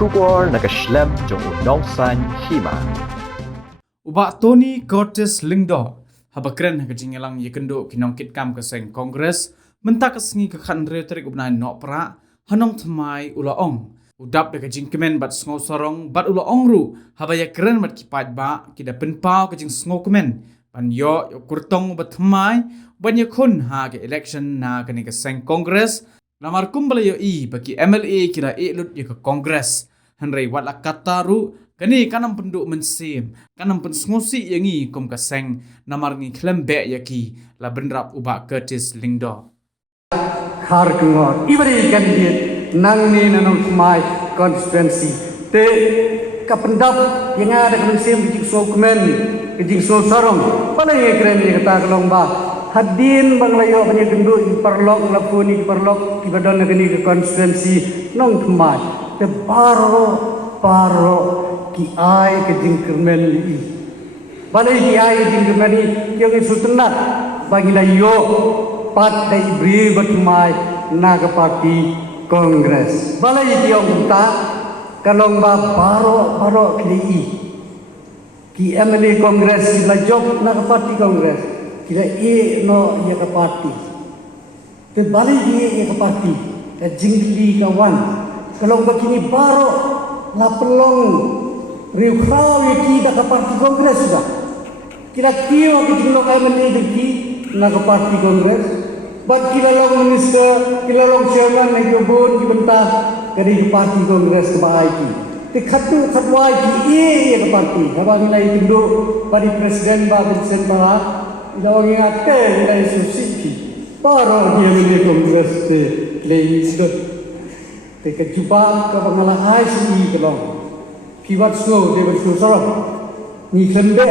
Shubor nakaslem jong unongsan hima. Uba Tony Curtis Lingdo habakren kajingelang yekendo kinongkit kam kaseng Kongres mentak kesengi kekan retorik ubnai nopra hanong tmai ulaong udap de kajing kemen bat sngo sorong bat ulaong ru habaya keren bat kipat ba kida penpau kajing sngo kemen ban yo kurtong bat tmai ban yakun ha ke election na kani kaseng Kongres lamar kumbala yo i bagi MLA kira elut yo ke Kongres hanrei wat la kataru kani kanam penduk mensim kanam pensngosi yangi kom kaseng namar ngi klembe yaki la benrap uba Curtis Lingdo khar kengor ibari candidate nang ni nanong smai constituency te kapendap yang ada mensim kijing so kemen kijing so sarong pada ye keren ye kata kelong ba hadin banglayo banyak gendut perlok lapuni perlok kibadon negeri ke constituency nong smai te paro ki ai ke jingkermen i balai ki ai jingkermen i kyong sultanat bagi la yo pat dai bri batmai naga parti Kongres balai ki ong ta kalong ba paro ki ki MLA Kongres ki la job naga parti Kongres kira e no ya ka parti te balai ki e ka parti ka jingli kawan kalong ba kini paro la pelong riu khau ki da ka parti Kongres sudah kira kio ki jinglo kai meni ki na ka parti Kongres bat kila long minister kila long chairman na yobon ki benta kari parti Kongres ke bai ki te khatu khatwai ki e ka parti haba nilai tindo pari presiden ba Vincent Bara ilawang ngate nilai subsidi paro dia meni Kongres te leis te ka juba ka bangala ai si kelong kiwat slow dia bersusah ni kembe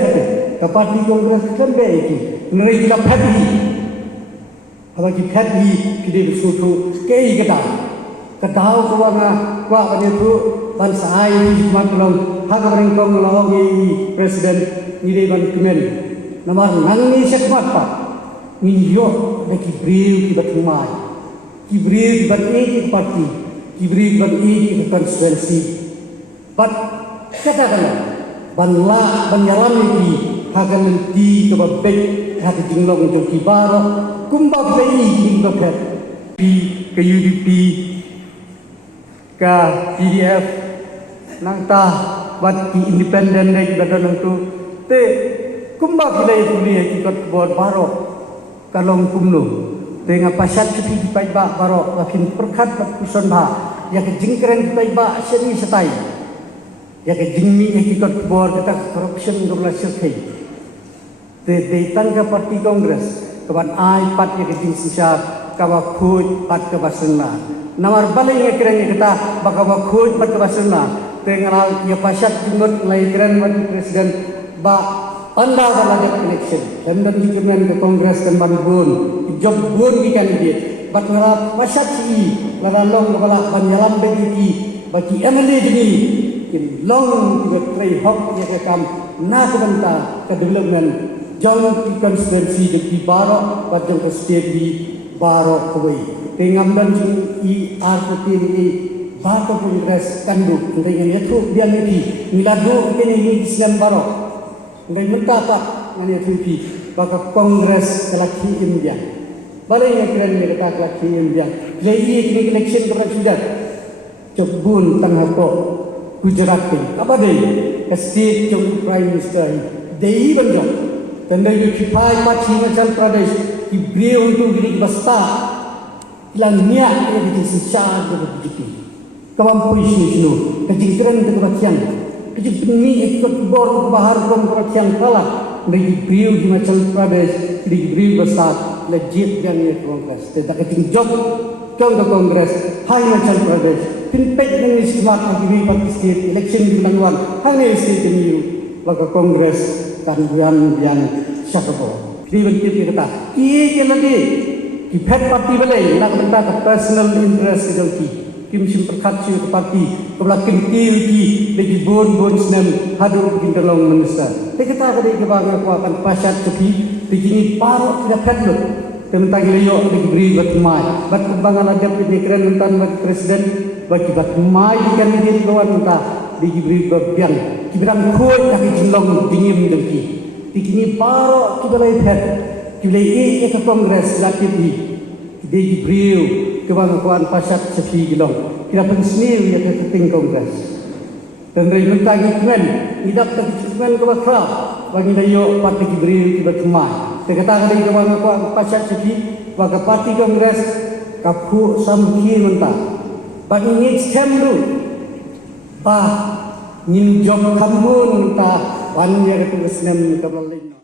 ke parti Kongres kembe iki neri kita phadi apa ki phadi kita bersutu kei kedau ko wana kwa bani tu ban sai ni matlong hak ring kong lo ni presiden ni de ban kemen namar nang ni sekmat pa ni yo de ki briu ki batmai ki briu ki bat ki parti ki briu bat ki constituency but katakanlah banla banyalam ini hagan nanti ke babek hati jinglong untuk kibaro kumba play ini babek ke UDP ke PDF nangta bat ki independen dari badan itu te kumba play ini ikut buat baro kalong kumno dengan pasat sepi pai ba baro makin perkat kuson ba ya ke jingkren pai ba seni setai ya ke jingmi ikut buat kita corruption gobla sirkai te tangga parti Kongres kawan ai pat ya ke jing sisa kawa khoj pat ke basna namar balai ya keren kita bakawa khoj pat ke basna te ngal ya pasat jimut lai keren wan presiden ba anda dalam election dan dikirmen ke Kongres kan bangun job bun ki candidate bat ngal pasat si ladalong kepala banyalam bagi MLA ini long tiga tray hok ya kam na kebenta ke development jauh di constituency di baro pada ke state di baro kawai tengam dan i RPT ini baro Kongres kandu dengan itu dia ni miladu ini Islam baro dengan menta tak ngani tupi baka Kongres kelaki India balai yang keren ni kata kelaki India jadi ini election kepada sudah cebun tengah ko Gujarat ke apa deh state jom prime minister dei banjak tanda you kipai pachi Himachal Pradesh ibre untuk gini basta ilang niat ya di sisa de BJP kawan polisi sino kejingkran ke bagian kejingmi ikut bor ke bahar kom ke bagian kala dari ibre Himachal Pradesh di ibre basta legit dan ya Kongres tidak kejing job ke Kongres Himachal Pradesh pinpek dengan ismat lagi bagi state election di Langwan hanya state ini bagi Kongres kan bian siapa di bentuk kita iya lagi di pet parti balai nak minta ke personal interest itu kim sim perkat ke parti kebelakin ki lagi bon senam hadu bikin terlong minister kita kali ke bangga kuakan pasat sepi begini paro tidak pet lo tentang leyo lagi beri bertemai bat kebanggaan ada pikiran tentang presiden bagi bat mai kan dia kawan ta diberi babiang kibrang khoi tak jinlong dingim dengki tikini paro kibalai phet kibalai ke kongres lakiti dia diberi kawan-kawan pasat sepi gilong kira pensni ya ke ting kongres dan dari mentagi men idak tak men ke bakra bagi dayo parti diberi kibat mai kata dari kawan-kawan pasat sepi bagi parti kongres kapu samki mentah bagi ni skemlu nin job kamun ta wan ya ke snem kabalin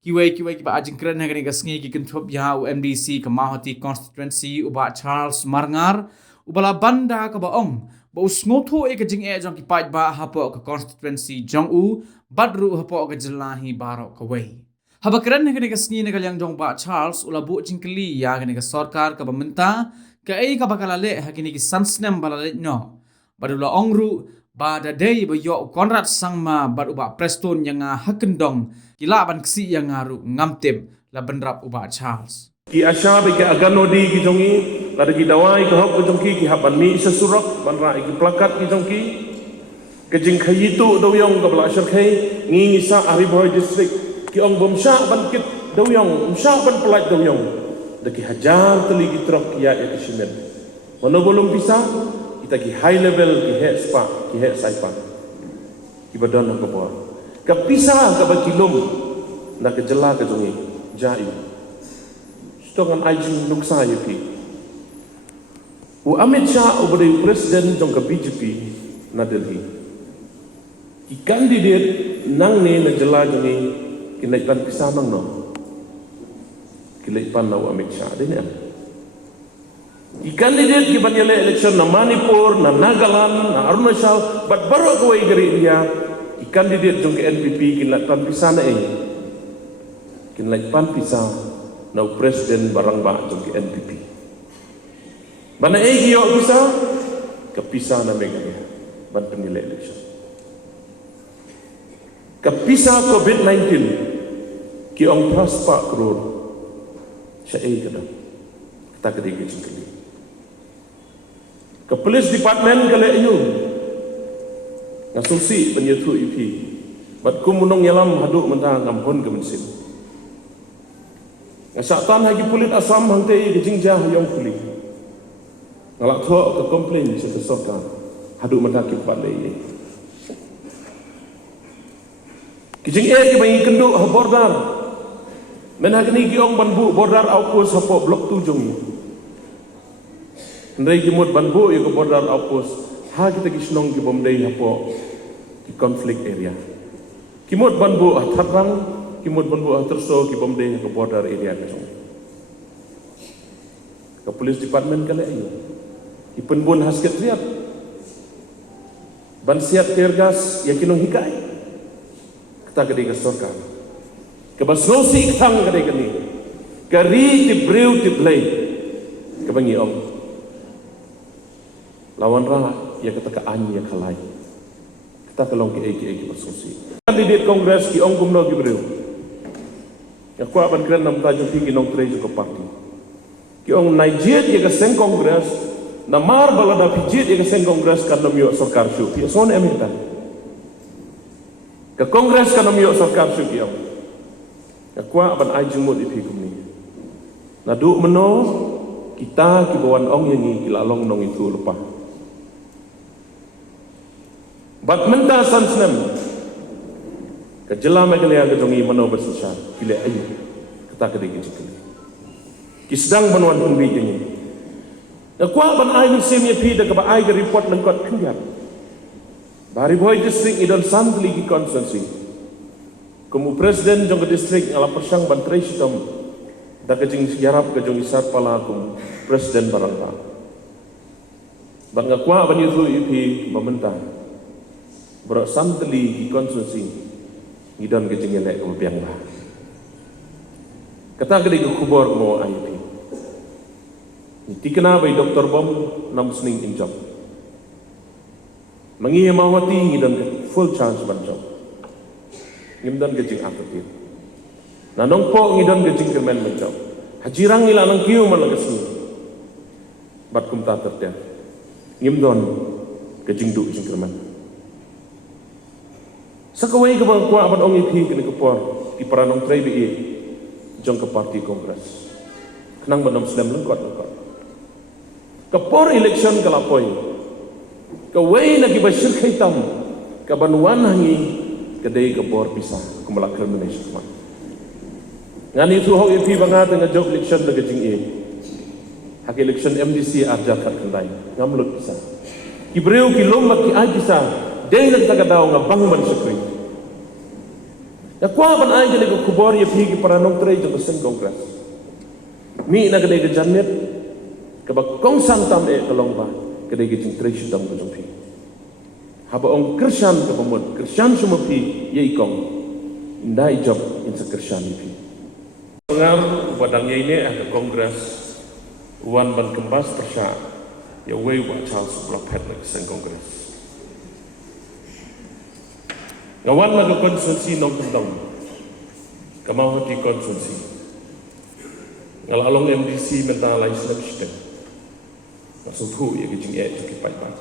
kiwai kiba ajing keren hagani gasngi ki kentrop ya UMDC ke Mahoti constituency uba Charles Marngar ubala banda ka baong ba usngotho e kajing e jong ki pait ba hapo ke constituency jong u badru hapo ke jelahi baro ka wei haba keren hagani gasngi ne kalyang jong ba Charles ulabu jingkli ya hagani ka sarkar ka bamenta ka ei ka bakalale hagini ki sansnem balale no badula ongru ba dadai ba yo Konrad sangma bad uba preston yang hakendong kila ban ksi yang ngaru ngamtem la benrap uba Charles ki asha be ke aganodi ki jongi la ki dawai ko hok jongki ki haban mi sesurak ban ra ki plakat ki jongki ke jing khayitu do yong ka bla shar khai ngi sa Ariboy district ki ong bomsha ban kit do yong umsha ban pelaj do yong de ki hajar teli ki trok ya e kishimen ono bolum pisa kita ki high level ki he spa ki he saipa ki badan ko bo ka pisa ka ba kilom na ke jela ka jongi jai stokan ajing nuksa yuki u Amit Shah ubari presiden jong ka BJP na Delhi ki candidate nang ne na jela jongi ki naipan pisa nang no ki leipan na Amit Shah dene ki candidate ki banyale election na Manipur na Nagaland na Arunachal but baru ko ay gari dia ki candidate jong NPP kin latpan pisa na kin latpan pisa na presiden barang ba jong NPP bana giyo pisa ka pisa na mega ban penilai election ka pisa COVID-19 ki ong praspa kror siya kada kita kedegi jengkeli ke police department kale ayu ngasusi penyatu IP bat kumunong yalam haduk mentang ngampun ke mensin ngasatan hagi pulit asam hangte ke jingjah yang puli ngalak tho ke komplain sa tersoka haduk mentang ki pat lei kijing ke bangi kenduk ha bordar men hagni ki ong banbu bordar outpost hapo blok 7 jong ndai ki mot banbu yo ko bordar outpost ha kita ki snong ki bomdei hapo ki conflict area ki mot banbu atharang ki mot banbu aterso ki bomdei ko border area ka jong ka police department kale ayo ki penbun hasket riat ban siat tergas ya kinong hikai kita gede ka sorka ka basnosi iktang gede kani kari ti breu ti play ka bangi ong lawan ra ya kata ka ani ya kalai kita kalong ki basnosi kandidat kongres ki ong gumno ki breu ya ko aban kren nam ta juti ki nong trejo ko parti ki ong Nigeria ya ka sen kongres na mar balada pijit ya ka sen kongres kan nom yo sarkar shu ki son emetan ka kongres kan nom yo sarkar shu ki ong ya ko aban ai jumut ipi kumni na du meno kita ki bawan ong yang ki lalong nong itu lepas bat menta sansnem kejela megalia kejongi mano bersesar kile ayu kata kedegi cikli ki sedang menuan pembi jengi na kwa ban ai ni semye pi de ka ai ke report lengkot kendiat bari boy district idon santli ki constituency kumu presiden jong ke district ala persang ban treisidom da kejing siarap kejong isar pala kum presiden barangka ban ngakwa ban yusu ipi mementah berak santli ki constituency ngidon ke jengelek ke biang lah kata ke di kubur mo IP tikena bai doktor bom nam sning in job mangi mawati ngidon ke full chance ban job ngidon ke jing atati nanong po ngidon ke jing kermen ban job hajirang ila nang kiu man lagasni bat kum ta tertia ngim don ke jing du jing kerman sakawai ke bang kwa ban ong ipi ke por ki paranong trai bi jong ke parti kongres kenang ban Muslim lengkot ke por election ke lapoi ke wei na ki bashir khaitam ke banwan hangi ke dei ke por pisah ke melakar Malaysia ngani tu hok ipi bangat dengan jok election de jing hak election MDC arja kat kendai ngamlut pisah ki breu ki lomba ki ai pisah dei nak tagadau ngabang ban sekri ya kwa ban ai jele ko kubor ye phi ki paranong trai jong sen kongres mi na gede ke janet ke ba kong sang tam e kalong ba gede ke jing trai shudam ko jong phi haba ong krishan ke pamut krishan sumo phi ye ikong indai job in sa krishan phi pengar badang ye ini ke kongres wan ban kembas persya ya wei wa Charles Blapet nak sen kongres ngawan lagu konstitusi nong tentang kamau hati konstitusi ngalalong MDC mentala Islam system maksud hu ya kijing ke pai pai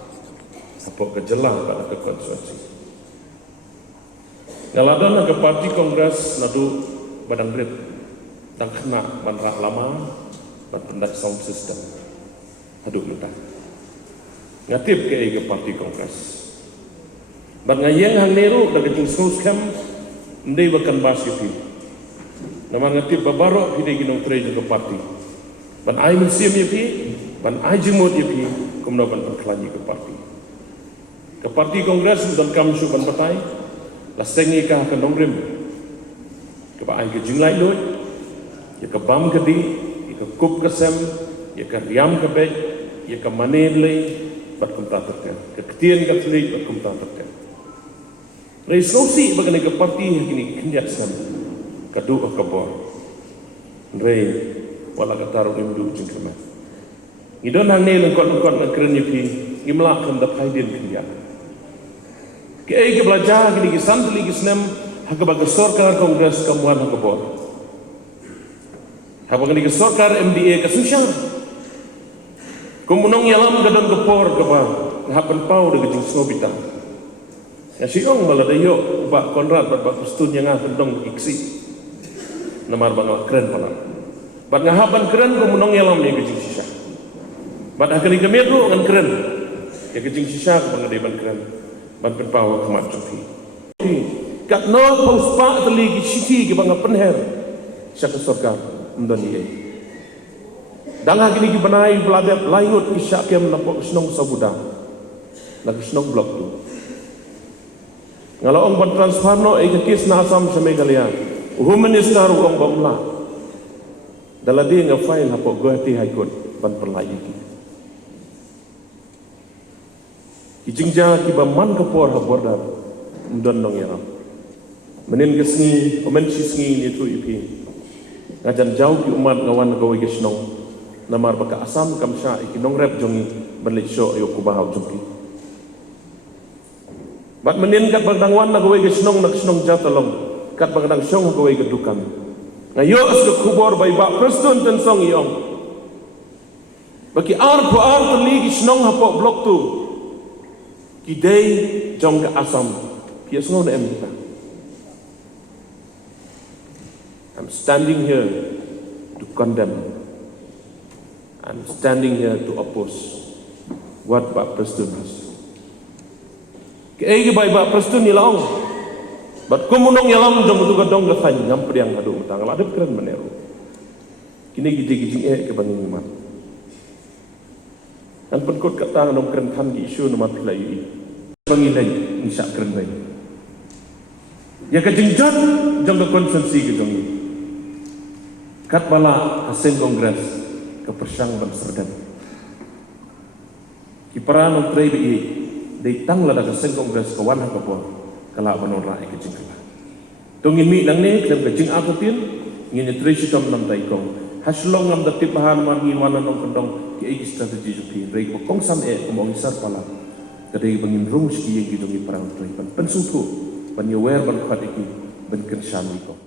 apa kejelang pada ke konstitusi ngaladon ke parti kongres nadu badang rit dan kena manra lama ban pendak sound system aduk mentah ngatip ke parti kongres ban ngayeng hang neru da kecing sos kam ndai bakan basi pi nama ngatip babaro pi de ginong tre ke parti ban ai musim ye pi ban ai jimot ye pi kumno ban klanyi ke parti kongres dan kam su ban batai la sengi ka ka nongrim ke ba ai ke jinglai lot ye ke bam ke di ye ke kup ke sem ye ke riam ke be ye ke manele bat kum ta ke ketien ke tli bat kum ta ke resolusi bagai ke parti kini kenjat san kadu akabor rei wala kataru imdu jingkema idon hang ne lengkot ngakren yepi imla kan da paiden kenjat ke ai ke belajar kini ke santli ke snem hak bagi sarkar kongres kamuan akabor hak bagi ke sarkar MDA ke susah kumunong yalam gadon ke por ke ba hapan pau de jing sobita ya siong maladayo ba Konrad ba Kristun yang kendong iksi namar bang keren pala bat ngahaban keren ko munong yalam ni gejing sisa bat akali kemeru ngan keren ya gejing sisa ko bang ban keren ban penpawa kemat cofi kat no pospa teli gishiti ke bang penher syak sorga ndon ye danga gini gi banai bladep layut isyak kem napok snong sabuda lagi snong blok tu kalau orang bertransfer no ikis na Assam sa Meghalaya Home Minister orang bamla daladi nga file hapo Guwahati High Court ban perlayi ki kijingja ki baman kapor ha border ndon nong yaram menin gesni omen sisngi ni tu ipi ngajan jauh ki umat ngawan gawe gesnong namar baka Assam kamsha ikinong rep jongi berlecho yo kubahau jongki bat menin kat bagdangwan na gawe gesnong nak snong jatalong kat bagdang song gawe gedukan ngayo as ke kubor bai ba prestun ten song iong baki ar po ar teli gesnong hapo blok tu kidei jong ke Assam pia snong na em kita I'm standing here to condemn I'm standing here to oppose what Pak Presiden has ke bai ba prestun ni laong bat kumunong yalam dong tu gadong gasan ngam priang adu utang la adep keren meneru kini gijing ke bangin mat an penkot kata nong keren than gi isu nomor pilai bangin lai insya keren bai ya ke jingjat jong ke konsensi ke jong kat bala hasil kongres ke persang ban serdan ki paran trai bi dei tang la da sen kongres kawan ha kapo kala banon ra ke jing kala tongin mi lang ne klem ke jing akutin ngin tre sitam nam tai kong haslong ngam da tip bahan man ngin wana nong kendong ki egi strategi jupi rei ko kong sam e ko mong sar pala kadai bangin rung ski ye gi dongi parang trai pan pensung tu ban yewer ban khat iki ban ken sham ko